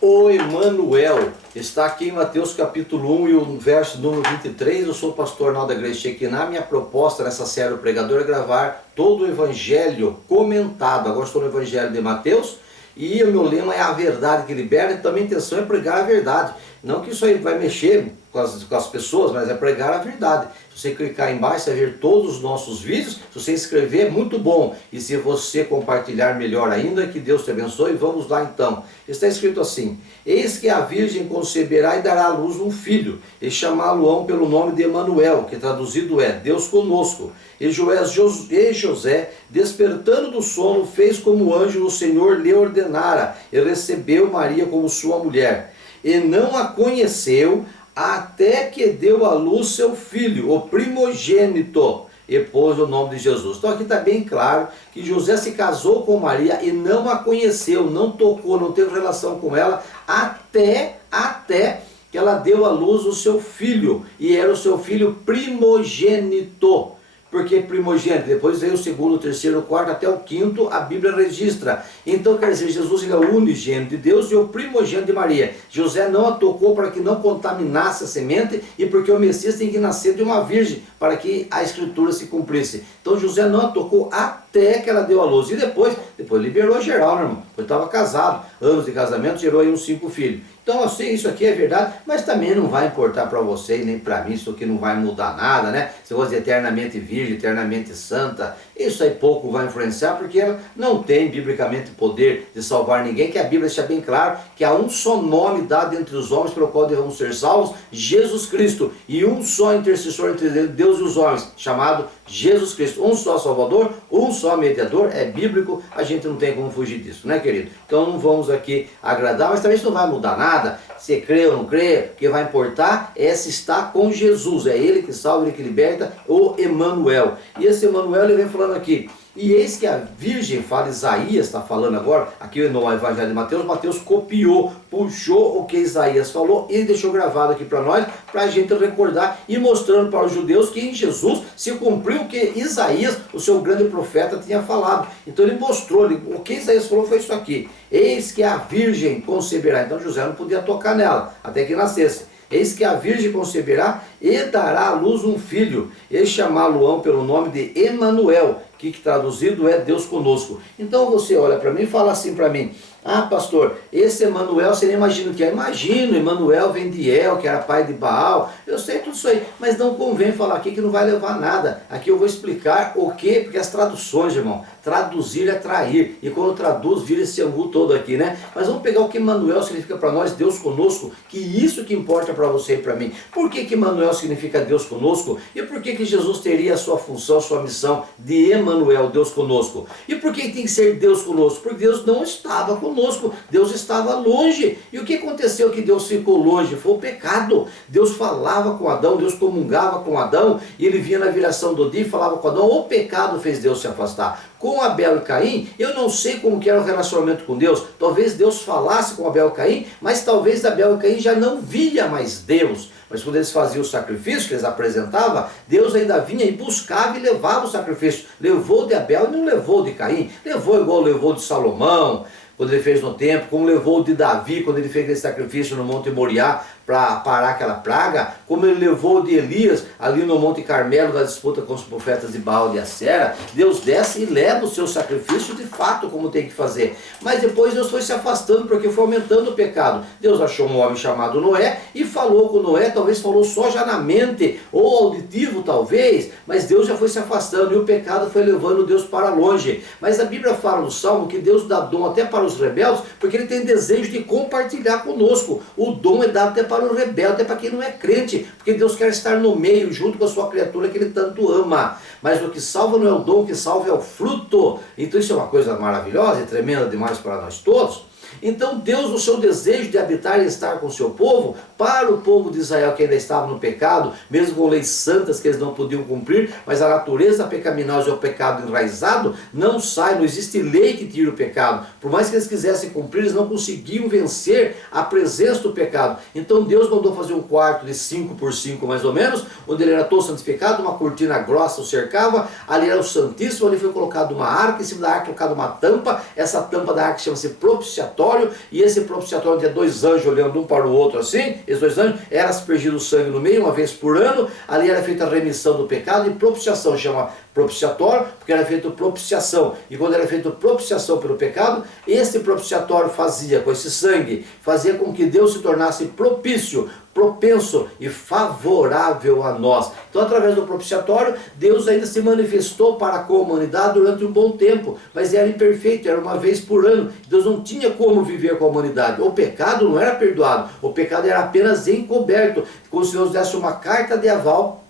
O Emanuel está aqui em Mateus capítulo 1 e o verso número 23. Eu sou o pastor Arnaldo da Igreja Shekinah. Minha proposta nessa série do pregador é gravar todo o evangelho comentado. Agora estou no evangelho de Mateus e o meu lema é a verdade que liberta. Então a minha intenção é pregar a verdade. Não que isso aí vai mexer com as pessoas, mas é pregar a verdade. Se você clicar aí embaixo, você vai ver todos os nossos vídeos. Se você inscrever, é muito bom. E se você compartilhar, melhor ainda. Que Deus te abençoe. Vamos lá então. Está escrito assim: eis que a virgem conceberá e dará à luz um filho, e chamá-lo-ão pelo nome de Emanuel, que traduzido é Deus conosco. E José, despertando do sono, fez como o anjo do Senhor lhe ordenara, e recebeu Maria como sua mulher. E não a conheceu até que deu à luz seu filho, o primogênito, e pôs o nome de Jesus. Então aqui está bem claro que José se casou com Maria e não a conheceu, não tocou, não teve relação com ela, até que ela deu à luz o seu filho, e era o seu filho primogênito. Porque primogênito, depois veio o segundo, o terceiro, o quarto, até o quinto, a Bíblia registra. Então quer dizer, Jesus é o unigênito de Deus e o primogênito de Maria. José não a tocou para que não contaminasse a semente e porque o Messias tem que nascer de uma virgem, para que a escritura se cumprisse. Então José não a tocou até que ela deu à luz. E depois liberou geral, né, irmão? Porque estava casado, anos de casamento, gerou aí uns 5 filhos. Então eu sei, isso aqui é verdade, mas também não vai importar para você e nem para mim, isso aqui não vai mudar nada, né? Se você eternamente virgem, eternamente santa, isso aí pouco vai influenciar, porque ela não tem biblicamente poder de salvar ninguém, que a Bíblia deixa bem claro que há um só nome dado entre os homens pelo qual devemos ser salvos, Jesus Cristo, e um só intercessor entre Deus e os homens, chamado Jesus Cristo. Um só Salvador, um só mediador, é bíblico, a gente não tem como fugir disso, né, querido? Então não vamos aqui agradar, mas também isso não vai mudar nada, se crê ou não crê, o que vai importar é se está com Jesus, é Ele que salva, Ele que liberta, o Emanuel. E esse Emanuel, ele vem falando aqui: e eis que a virgem, fala Isaías, está falando agora, aqui no Evangelho de Mateus, Mateus copiou, puxou o que Isaías falou e deixou gravado aqui para nós, para a gente recordar e mostrando para os judeus que em Jesus se cumpriu o que Isaías, o seu grande profeta, tinha falado. Então ele mostrou, o que Isaías falou foi isso aqui: eis que a virgem conceberá. Então José não podia tocar nela, até que nascesse. Eis que a virgem conceberá e dará à luz um filho, e chamá-lo-ão pelo nome de Emanuel, que traduzido é Deus conosco. Então você olha para mim e fala assim para mim: ah, pastor, esse Emanuel, você nem imagina o que é? Imagino, Emanuel vem de El, que era pai de Baal. Eu sei tudo isso aí, mas não convém falar aqui que não vai levar nada. Aqui eu vou explicar o que, porque as traduções, irmão, traduzir é trair, e quando traduz vira esse angu todo aqui, né? Mas vamos pegar o que Emanuel significa para nós, Deus conosco, que isso que importa para você e para mim. Por que Emanuel significa Deus conosco? E por que Jesus teria a sua função, a sua missão de Emanuel, Deus conosco? E por que tem que ser Deus conosco? Porque Deus não estava conosco, Deus estava longe. E o que aconteceu que Deus ficou longe? Foi o pecado. Deus falava com Adão, Deus comungava com Adão, e ele vinha na viração do dia e falava com Adão. O pecado fez Deus se afastar. Com Abel e Caim, eu não sei como que era o relacionamento com Deus. Talvez Deus falasse com Abel e Caim, mas talvez Abel e Caim já não via mais Deus. Mas quando eles faziam o sacrifício que eles apresentavam, Deus ainda vinha e buscava e levava o sacrifício. Levou de Abel e não levou de Caim. Levou igual levou de Salomão, quando ele fez no templo, como levou de Davi, quando ele fez aquele sacrifício no Monte Moriá, para parar aquela praga, como ele levou de Elias, ali no Monte Carmelo, na disputa com os profetas de Baal e Acera. Deus desce e leva o seu sacrifício de fato, como tem que fazer. Mas depois Deus foi se afastando, porque foi aumentando o pecado. Deus achou um homem chamado Noé, e falou com Noé, talvez falou só já na mente, ou auditivo talvez, mas Deus já foi se afastando, e o pecado foi levando Deus para longe. Mas a Bíblia fala no Salmo que Deus dá dom até para os rebeldes, porque Ele tem desejo de compartilhar conosco. O dom é dado até para o rebelde, até para quem não é crente, porque Deus quer estar no meio, junto com a sua criatura que Ele tanto ama. Mas o que salva não é o dom, o que salva é o fruto. Então isso é uma coisa maravilhosa e tremenda demais para nós todos. Então Deus, no seu desejo de habitar e estar com o seu povo, para o povo de Israel que ainda estava no pecado, mesmo com leis santas que eles não podiam cumprir, mas a natureza pecaminosa é o pecado enraizado, não sai, não existe lei que tire o pecado. Por mais que eles quisessem cumprir, eles não conseguiam vencer a presença do pecado. Então Deus mandou fazer um quarto de 5 por 5 mais ou menos, onde ele era todo santificado, uma cortina grossa o cercava, ali era o Santíssimo, ali foi colocado uma arca, em cima da arca colocada uma tampa, essa tampa da arca chama-se propiciatório, propiciatório, e esse propiciatório tinha dois anjos olhando um para o outro assim, esses dois anjos, era aspergido o sangue no meio, uma vez por ano, ali era feita a remissão do pecado, e propiciação chama propiciatório, porque era feito propiciação, e quando era feito propiciação pelo pecado, esse propiciatório fazia, com esse sangue, fazia com que Deus se tornasse propício, propenso e favorável a nós. Então, através do propiciatório, Deus ainda se manifestou para com a humanidade durante um bom tempo, mas era imperfeito, era uma vez por ano. Deus não tinha como viver com a humanidade. O pecado não era perdoado, o pecado era apenas encoberto, como se Deus desse uma carta de aval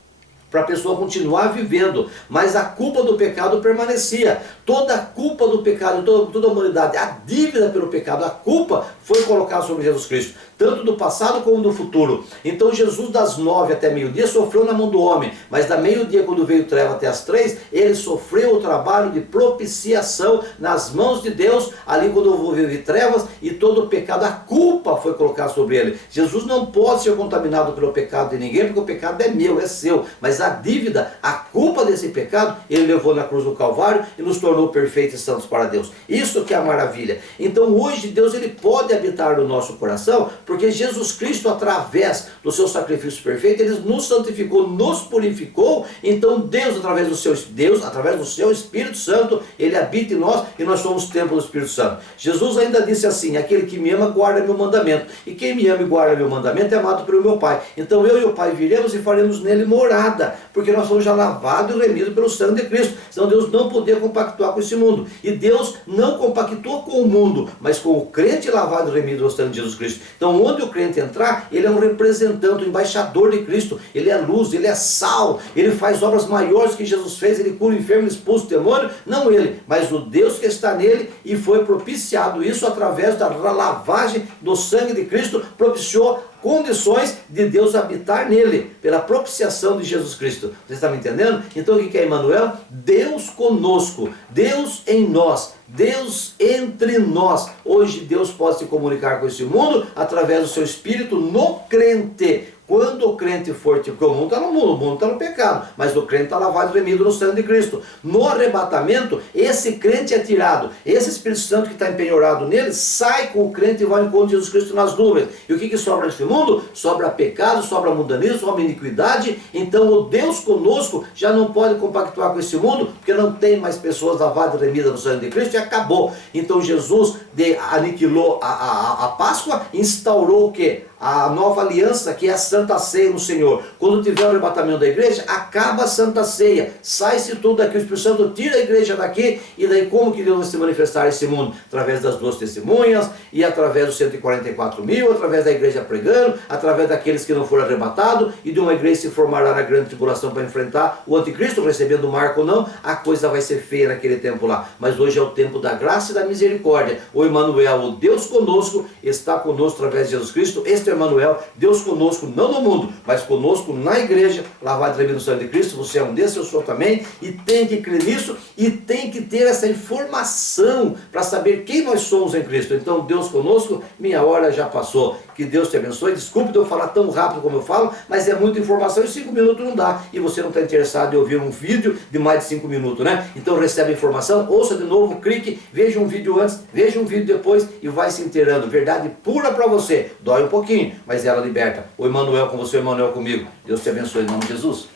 para a pessoa continuar vivendo, mas a culpa do pecado permanecia. Toda a culpa do pecado, toda a humanidade, a dívida pelo pecado, a culpa foi colocada sobre Jesus Cristo, tanto do passado como do futuro. Então Jesus das 9 até meio-dia sofreu na mão do homem, mas da meio-dia, quando veio treva até as 3, ele sofreu o trabalho de propiciação nas mãos de Deus, ali quando houve trevas, e todo o pecado, a culpa foi colocada sobre ele. Jesus não pode ser contaminado pelo pecado de ninguém, porque o pecado é meu, é seu, mas a dívida, a culpa desse pecado, ele levou na cruz do Calvário e nos tornou perfeitos e santos para Deus. Isso que é a maravilha. Então hoje Deus ele pode habitar no nosso coração, porque Jesus Cristo, através do seu sacrifício perfeito, ele nos santificou, nos purificou. Então Deus, através do seu Espírito Santo, ele habita em nós, e nós somos templo do Espírito Santo. Jesus ainda disse assim: aquele que me ama guarda meu mandamento, e quem me ama e guarda meu mandamento é amado pelo meu Pai. Então eu e o Pai viremos e faremos nele morada, porque nós somos já lavados e remidos pelo sangue de Cristo. Senão Deus não podia compactuar com esse mundo. E Deus não compactuou com o mundo, mas com o crente lavado e remido pelo sangue de Jesus Cristo. Então onde o crente entrar, ele é um representante, um embaixador de Cristo. Ele é luz, ele é sal, ele faz obras maiores que Jesus fez, ele cura o enfermo, ele expulsa o demônio. Não ele, mas o Deus que está nele, e foi propiciado isso através da lavagem do sangue de Cristo, propiciou condições de Deus habitar nele, pela propiciação de Jesus Cristo. Você está me entendendo? Então o que é Emmanuel? Deus conosco, Deus em nós, Deus entre nós. Hoje Deus pode se comunicar com esse mundo através do seu Espírito no crente. Quando o crente for, porque o mundo está no mundo, o mundo está no pecado, mas o crente está lavado e remido no sangue de Cristo. No arrebatamento, esse crente é tirado, esse Espírito Santo que está empenhorado nele, sai com o crente e vai ao encontro de Jesus Cristo nas nuvens. E o que sobra nesse mundo? Sobra pecado, sobra mundanismo, sobra iniquidade. Então o Deus conosco já não pode compactuar com esse mundo, porque não tem mais pessoas lavadas e remidas no sangue de Cristo, e acabou. Então Jesus aniquilou a Páscoa, instaurou o quê? A nova aliança, que é a Santa Ceia no Senhor. Quando tiver o arrebatamento da igreja, acaba a Santa Ceia, sai-se tudo daqui, o Espírito Santo tira a igreja daqui, e daí como que Deus vai se manifestar nesse mundo? Através das 2 testemunhas, e através dos 144 mil, através da igreja pregando, através daqueles que não foram arrebatados, e de uma igreja se formará na grande tribulação para enfrentar o anticristo, recebendo marca ou não. A coisa vai ser feia naquele tempo lá, mas hoje é o tempo da graça e da misericórdia. O Emmanuel, o Deus conosco, está conosco através de Jesus Cristo. Este é Emmanuel, Deus conosco, não no mundo, mas conosco na igreja, lavado e remido no sangue de Cristo. Você é um desses, eu sou também, e tem que crer nisso, e tem que ter essa informação para saber quem nós somos em Cristo. Então Deus conosco, minha hora já passou. Que Deus te abençoe. Desculpe de eu falar tão rápido como eu falo, mas é muita informação, e 5 minutos não dá, e você não está interessado em ouvir um vídeo de mais de 5 minutos, né? Então recebe a informação, ouça de novo, clique, veja um vídeo antes, veja um vídeo depois, e vai se inteirando. Verdade pura para você, dói um pouquinho, mas ela liberta. O Emmanuel com você, o Emmanuel comigo. Deus te abençoe em nome de Jesus.